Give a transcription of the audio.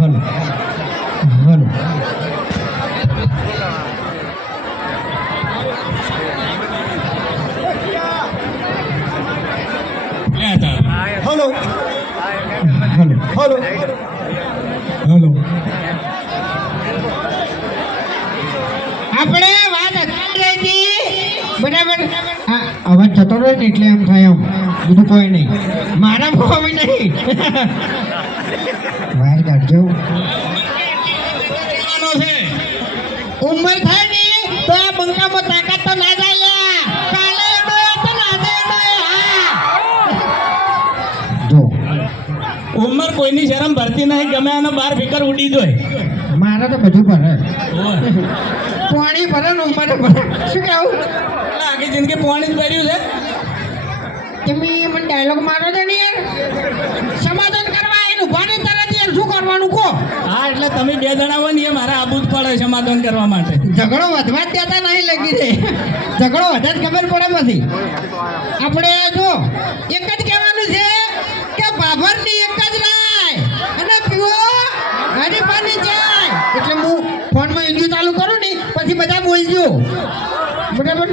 hello hello hello hello hello hello આપણે વાત અટકી હતી બરાબર આ અવાજ જતો રહે ને એટલે એમ થાય એમ. બીજું કોઈ નહીં. મારા મોહ નહીં. વાર કાઢજો ઉંમર થાય ને તો આ બંકામાં તાકાત તો ના જાય કાલે ને જો. ઉંમર કોઈની શરમ ભરતી નહીં ગમે એનો બાર ફિકર ઉડી દોય મારા તો બધું ભરે. પાણી ભરે ને ઉંમર ભરે. શું આખી જિંદગી પોણી જ ભર્યું છે. તમે મને ડાયલોગ મારો છો ને યાર? સમાધાન કરવા એનું ઊભા ને તરત યાર શું કરવાનું કહો? હા એટલે તમે બે જણા હોય ને એ મારા આબુ જ પડે સમાધાન કરવા માટે. ઝઘડો વધવા દેતા નહીં લગી છે ઝઘડો વધે જ ખબર પડે પછી. આપણે જો એક જ કહેવાનું છે કે બાભરની એક જ રાય. અને પીવો હરીફાની જાય. એટલે હું ફોનમાં વીડિયો ચાલુ કરું ને પછી બધા બોલજો. બરાબર?